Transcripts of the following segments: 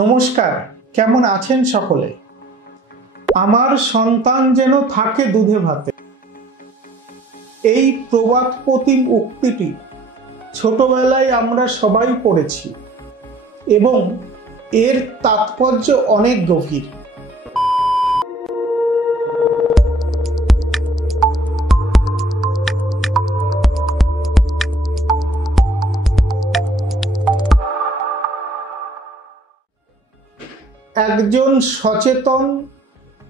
নমস্কার, কেমন আছেন সকলে? আমার সন্তান যেন থাকে দুধে ভাতে, এই প্রবাদ প্রতিম উক্তিটি ছোটবেলায় আমরা সবাই পড়েছি এবং এর তাৎপর্য অনেক গভীর। একজন সচেতন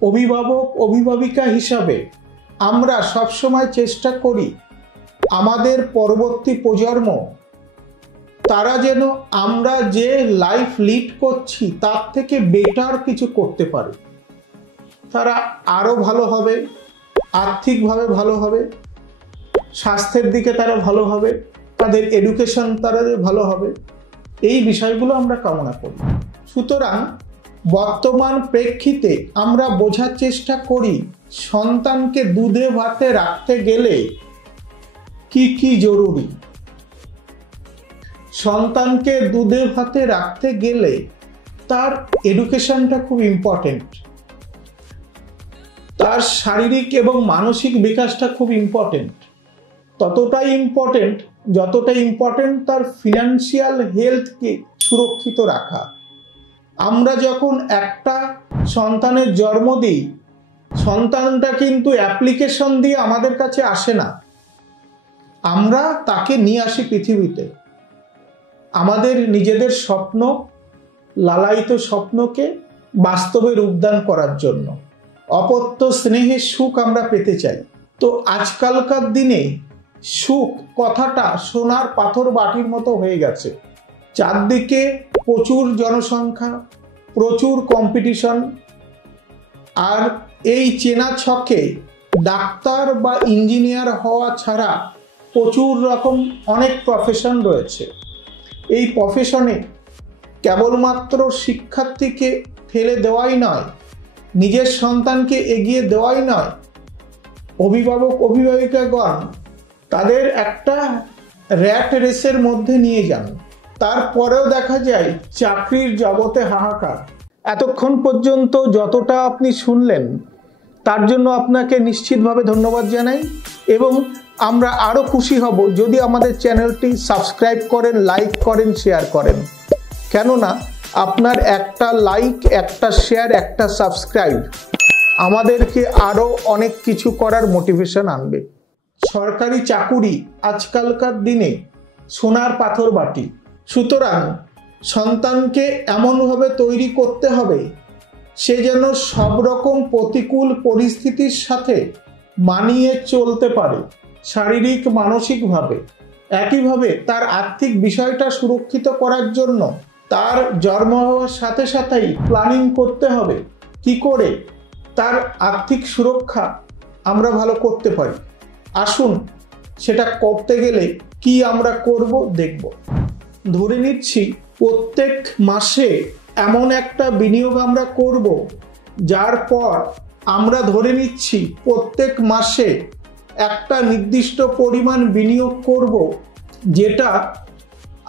অভিভাবক অভিভাবিকা হিসাবে আমরা সবসময় চেষ্টা করি আমাদের পরবর্তী প্রজন্ম তারা যেন আমরা যে লাইফ লিড করছি তার থেকে বেটার কিছু করতে পারে। তারা আরো ভালো হবে, আর্থিকভাবে ভালো হবে, স্বাস্থ্যের দিকে তারা ভালো হবে, তাদের এডুকেশন তাদের ভালো হবে, এই বিষয়গুলো আমরা কামনা করি। সুতরাং বর্তমান প্রেক্ষিতে আমরা বোঝার চেষ্টা করি সন্তানকে দুধে ভাতে রাখতে গেলে কি কি জরুরি। সন্তানকে দুধে ভাতে রাখতে গেলে তার এডুকেশনটা খুব ইম্পর্টেন্ট, তার শারীরিক এবং মানসিক বিকাশটা খুব ইম্পর্টেন্ট, ততটাই ইম্পর্টেন্ট যতটা ইম্পর্টেন্ট তার ফিনান্সিয়াল হেলথকে সুরক্ষিত রাখা। আমরা যখন একটা সন্তানের জন্ম দিই, সন্তানটা কিন্তু অ্যাপ্লিকেশন দিয়ে আমাদের কাছে আসে না, আমরা তাকে নিয়ে আসি পৃথিবীতে আমাদের নিজেদের স্বপ্ন, লালায়িত স্বপ্নকে বাস্তবে রূপদান করার জন্য। অপত্য স্নেহের সুখ আমরা পেতে চাই। তো আজকালকার দিনে সুখ কথাটা সোনার পাথর বাটির মতো হয়ে গেছে। চারদিকে প্রচুর জনসংখ্যা, প্রচুর কম্পিটিশন, আর এই চেনা ছকে ডাক্তার বা ইঞ্জিনিয়ার হওয়া ছাড়া প্রচুর রকম অনেক প্রফেশন রয়েছে। এই প্রফেশনে কেবলমাত্র শিক্ষার্থীকে ফেলে দেওয়াই নয়, নিজের সন্তানকে এগিয়ে দেওয়াই নয়, অভিভাবক অভিভাবিকাগণ তাদের একটা র্যাট রেসের মধ্যে নিয়ে যান। তারপরেও দেখা যায় চাকরির জগতে হাহাকার। এতক্ষণ পর্যন্ত যতটা আপনি শুনলেন তার জন্য আপনাকে নিশ্চিতভাবে ধন্যবাদ জানাই এবং আমরা আরও খুশি হব যদি আমাদের চ্যানেলটি সাবস্ক্রাইব করেন, লাইক করেন, শেয়ার করেন। কেননা আপনার একটা লাইক, একটা শেয়ার, একটা সাবস্ক্রাইব আমাদেরকে আরও অনেক কিছু করার মোটিভেশন আনবে। সরকারি চাকুরি আজকালকার দিনে সোনার পাথর বাটি। সুতরাং সন্তানকে এমনভাবে তৈরি করতে হবে সে যেন সব রকম প্রতিকূল পরিস্থিতির সাথে মানিয়ে চলতে পারে, শারীরিক মানসিকভাবে। একইভাবে তার আর্থিক বিষয়টা সুরক্ষিত করার জন্য তার জন্ম হওয়ার সাথে সাথেই প্ল্যানিং করতে হবে কি করে তার আর্থিক সুরক্ষা আমরা ভালো করতে পারি। আসুন সেটা করতে গেলে কি আমরা করব দেখব। ধরে নিচ্ছি প্রত্যেক মাসে এমন একটা বিনিয়োগ আমরা করব, যার পর আমরা ধরে নিচ্ছি প্রত্যেক মাসে একটা নির্দিষ্ট পরিমাণ বিনিয়োগ করব, যেটা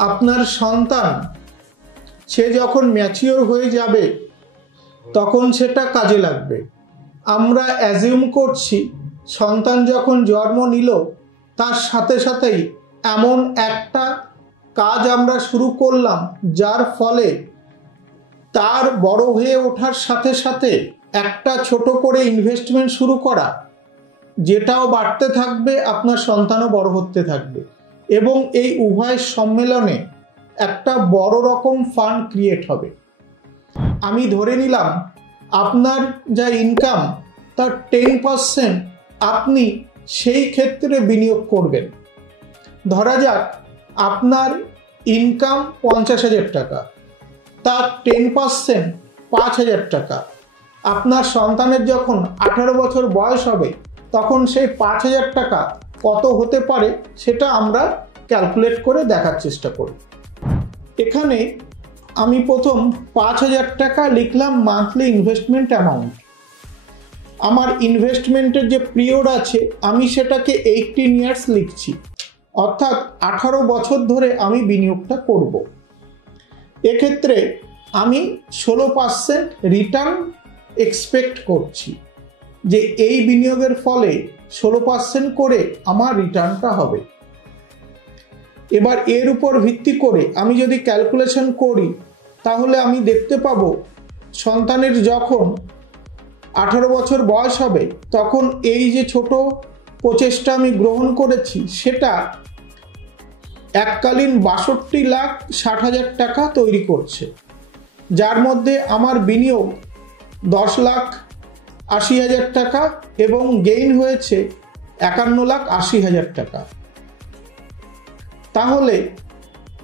আপনার সন্তান সে যখন ম্যাচিওর হয়ে যাবে তখন সেটা কাজে লাগবে। আমরা অ্যাজিউম করছি সন্তান যখন জন্ম নিল তার সাথে সাথেই এমন একটা কাজ আমরা শুরু করলাম যার ফলে তার বড় হয়ে ওঠার সাথে সাথে একটা ছোট করে ইনভেস্টমেন্ট শুরু করা, যেটাও বাড়তে থাকবে, আপনার সন্তানও বড় হতে থাকবে এবং এই উভয় সম্মেলনে একটা বড় রকম ফান্ড ক্রিয়েট হবে। আমি ধরে নিলাম আপনার যা ইনকাম তার 10% আপনি সেই ক্ষেত্রে বিনিয়োগ করবেন। ধরা যাক আপনার ইনকাম 50,000 টাকা, তার 10% 5,000 টাকা। আপনার সন্তানের যখন 18 বছর বয়স হবে তখন সেই 5,000 টাকা কত হতে পারে সেটা আমরা ক্যালকুলেট করে দেখার চেষ্টা করি। এখানে আমি প্রথম 5,000 টাকা লিখলাম মান্থলি ইনভেস্টমেন্ট অ্যামাউন্ট। আমার ইনভেস্টমেন্টের যে পিরিয়ড আছে আমি সেটাকে 18 ইয়ার্স লিখছি, অর্থাৎ 18 বছর ধরে আমি বিনিয়োগটা করব। এক্ষেত্রে আমি 16% রিটার্ন এক্সপেক্ট করছি যে এই বিনিয়োগের ফলে 16% করে আমার রিটার্নটা হবে। এবার এর উপর ভিত্তি করে আমি যদি ক্যালকুলেশন করি তাহলে আমি দেখতে পাবো সন্তানের যখন 18 বছর বয়স হবে তখন এই যে ছোট প্রচেষ্টা আমি গ্রহণ করেছি সেটা এককালীন 62,60,000 টাকা তৈরি করছে, যার মধ্যে আমার বিনিয়োগ 10,80,000 টাকা এবং গেইন হয়েছে 51,80,000 টাকা। তাহলে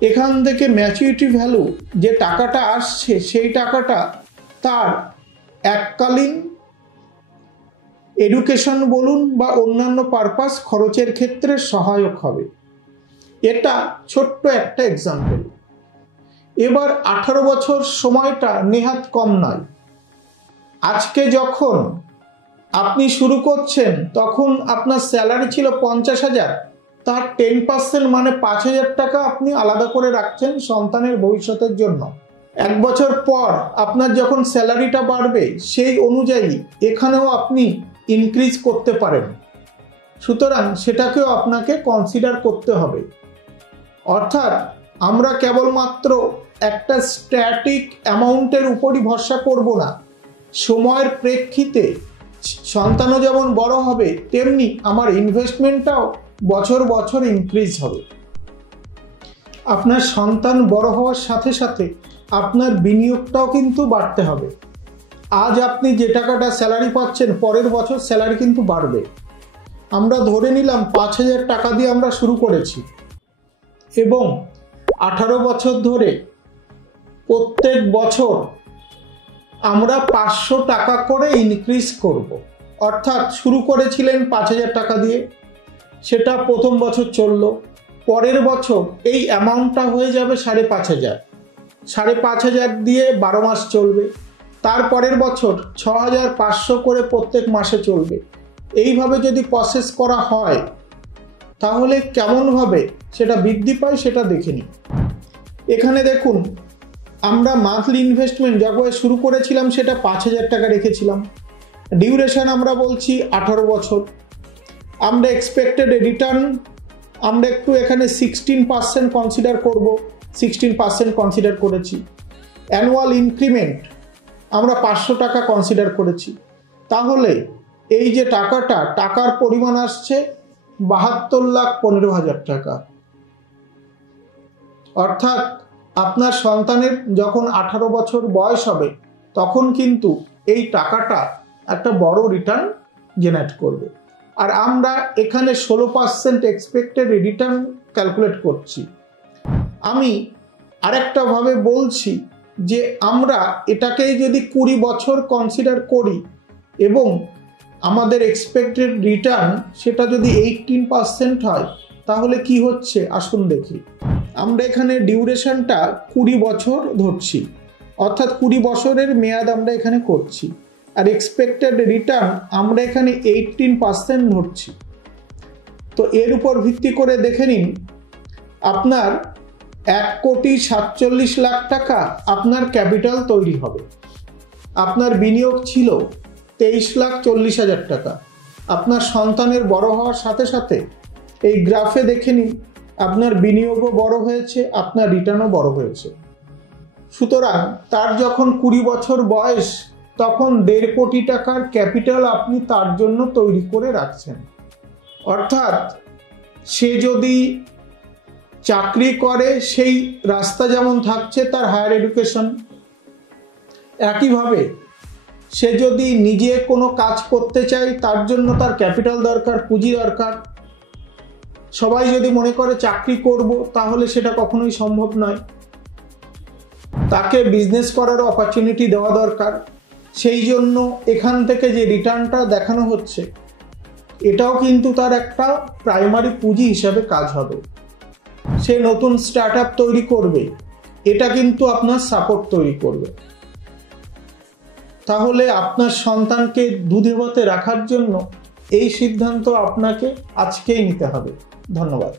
এখান থেকে ম্যাচুরিটি ভ্যালু যে টাকাটা আসছে সেই টাকাটা তার এককালীন এডুকেশন বলুন বা অন্যান্য পারপাস খরচের ক্ষেত্রে সহায়ক হবে। এটা ছোট্ট একটা এক্সাম্পল। এবার 18 বছর সময়টা নেহাত কম নয়। আজকে যখন আপনি শুরু করছেন তখন আপনার স্যালারি ছিল 50,000, তার 10% মানে 5,000 টাকা আপনি আলাদা করে রাখছেন সন্তানের ভবিষ্যতের জন্য। 1 বছর পর আপনার যখন স্যালারিটা বাড়বে সেই অনুযায়ী এখানেও আপনি ইনক্রিজ করতে পারেন, সুতরাং সেটাকেও আপনাকে কনসিডার করতে হবে। অর্থাৎ আমরা কেবলমাত্র একটা স্ট্যাটিক অ্যামাউন্টের উপরই ভরসা করব না, সময়ের প্রেক্ষিতে সন্তানও যেমন বড় হবে তেমনি আমার ইনভেস্টমেন্টটাও বছর বছর ইনক্রিজ হবে। আপনার সন্তান বড় হওয়ার সাথে সাথে আপনার বিনিয়োগটাও কিন্তু বাড়তে হবে। আজ আপনি যে টাকাটা স্যালারি পাচ্ছেন পরের বছর স্যালারি কিন্তু বাড়বে। আমরা ধরে নিলাম 5,000 টাকা দিয়ে আমরা শুরু করেছি এবং 18 বছর ধরে প্রত্যেক বছর আমরা 500 টাকা করে ইনক্রিজ করব। অর্থাৎ শুরু করেছিলেন 5,000 টাকা দিয়ে, সেটা প্রথম বছর চললো, পরের বছর এই অ্যামাউন্টটা হয়ে যাবে 5,500, 5,500 দিয়ে 12 মাস চলবে, তারপরের বছর 6,500 করে প্রত্যেক মাসে চলবে। এইভাবে যদি প্রসেস করা হয় তাহলে কেমনভাবে সেটা বৃদ্ধি পায় সেটা দেখে নিই। এখানে দেখুন আমরা মান্থলি ইনভেস্টমেন্ট যখন শুরু করেছিলাম সেটা 5,000 টাকা রেখেছিলাম, ডিউরেশন আমরা বলছি 18 বছর, আমরা এক্সপেক্টেড রিটার্ন আমরা একটু এখানে 16% কনসিডার করব, 16% কনসিডার করেছি। অ্যানুয়াল ইনক্রিমেন্ট আমরা 500 টাকা কনসিডার করেছি। তাহলে এই যে টাকার পরিমাণ আসছে 72,15,000 টাকা। অর্থাৎ আপনার সন্তানের যখন 18 বছর বয়স হবে তখন কিন্তু এই টাকাটা একটা বড় রিটার্ন জেনারেট করবে। আর আমরা এখানে 16% এক্সপেক্টেড রিটার্ন ক্যালকুলেট করছি। আমি আরেকটা ভাবে বলছি যে আমরা এটাকেই যদি 20 বছর কনসিডার করি এবং আমাদের এক্সপেক্টেড রিটার্ন সেটা যদি 18% হয় তাহলে কি হচ্ছে আসুন দেখি। আমরা এখানে ডিউরেশনটা 20 বছর ধরছি, অর্থাৎ 20 বছরের মেয়াদ আমরা এখানে করছি, আর এক্সপেক্টেড রিটার্ন আমরা এখানে 18% ধরছি। তো এর উপর ভিত্তি করে দেখে নিন আপনার 1,47,00,000 টাকা আপনার ক্যাপিটাল তৈরি হবে। আপনার বিনিয়োগ ছিল 23,40,000 টাকা। আপনার সন্তানের বড় হওয়ার সাথে সাথে এই গ্রাফে দেখে নিন আপনার বিনিয়োগও বড় হয়েছে, আপনার রিটার্নও বড় হয়েছে। সুতরাং তার যখন 20 বছর বয়স তখন 1.5 কোটি টাকার ক্যাপিটাল আপনি তার জন্য তৈরি করে রাখছেন। অর্থাৎ সে যদি চাকরি করে সেই রাস্তা যেমন থাকছে তার হায়ার এডুকেশন, একইভাবে সে যদি নিজে কোনো কাজ করতে চায় তার জন্য তার ক্যাপিটাল দরকার, পুঁজি দরকার। সবাই যদি মনে করে চাকরি করব তাহলে সেটা কখনোই সম্ভব নয়, তাকে বিজনেস করার অপরচুনিটি দেওয়া দরকার। সেই জন্য এখান থেকে যে রিটার্নটা দেখানো হচ্ছে এটাও কিন্তু তার একটা প্রাইমারি পুঁজি হিসাবে কাজ হবে। সে নতুন স্টার্ট আপ তৈরি করবে, এটা কিন্তু আপনার সাপোর্ট তৈরি করবে। তাহলে আপনার সন্তানকে দুধে ভাতে রাখার জন্য এই সিদ্ধান্ত আপনাকে আজকেই নিতে হবে। ধন্যবাদ।